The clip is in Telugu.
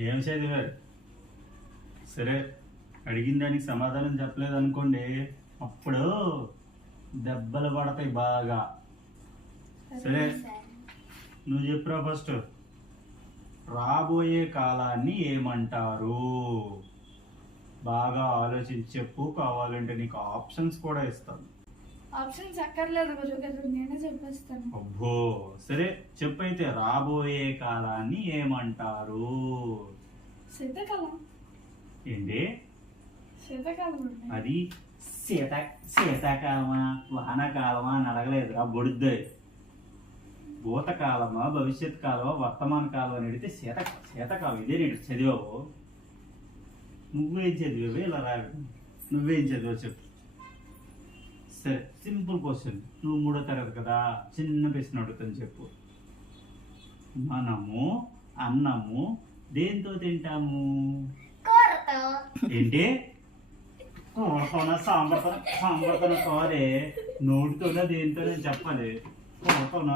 ఏం చదివారు? సరే అడిగిన దానికి సమాధానం చెప్పలేదు అనుకోండి అప్పుడు దెబ్బలు పడతాయి బాగా. సరే నువ్వు చెప్పురా ఫస్ట్. రాబోయే కాలాన్ని ఏమంటారు? బాగా ఆలోచించి చెప్పు కావాలంటే నీకు ఆప్షన్స్ కూడా ఇస్తాను. ఆప్షన్స్ అక్కర్లేదు గురువు గారు నేనే చెప్పేస్తాను అబ్బో సరే చెప్పైతే రాబోయే కాలాన్ని ఏమంటారు? శీతాకాలం. ఏంటి? శీతాకాలం అది శీత శీతాకాలమా వానాకాలమా అని అడగలేదు ఆ బొడుద్దు. భూతకాలమా భవిష్యత్ కాలమా వర్తమాన కాలం అని అడిగితే శీత శీతకాలం ఇదే నేను చదివావు. నువ్వేం చదివావు? ఇలా రావి నువ్వేం చదివావు చెప్పు. సరే సింపుల్ క్వశ్చన్. నువ్వు మూడో తరగతి కదా చిన్న ప్రశ్న అడుగుతాను చెప్పు. మనము అన్నము దేంతో తింటాము? ఏంటి? కూరతోన సాంబార్తోన సాంబార్తోన? కాదే నోటితోనే దేంతోనే చెప్పాలి. కూరతోన?